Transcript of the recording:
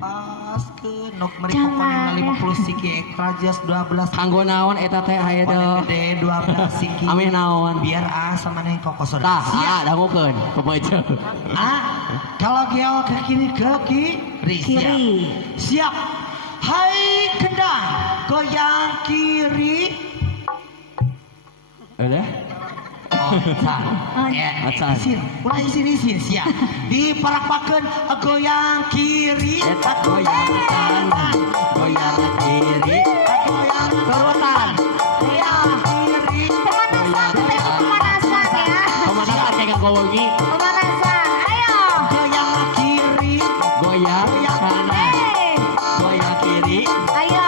Pas ke nok mereka 50 siki rajas 12 Kanggo naon eta teh aya teh. gede 12 siki. Ame naon? Biar sama neng kokos Tah, dangukeun. Kebaca. Kalau gial ke kiri siap. Hai kendang goyang kiri. Ada? Ulah isin siap. Diparak-pakeun goyang kiri, Goyang kanan, goyang kiri, goyang turutan. iya kiri. Pemanasan ya. Pemanasan kayak kanggo wengi. Pemanasan. Ayo. Goyang kiri, Goyang kanan, goyang kiri, Ayo.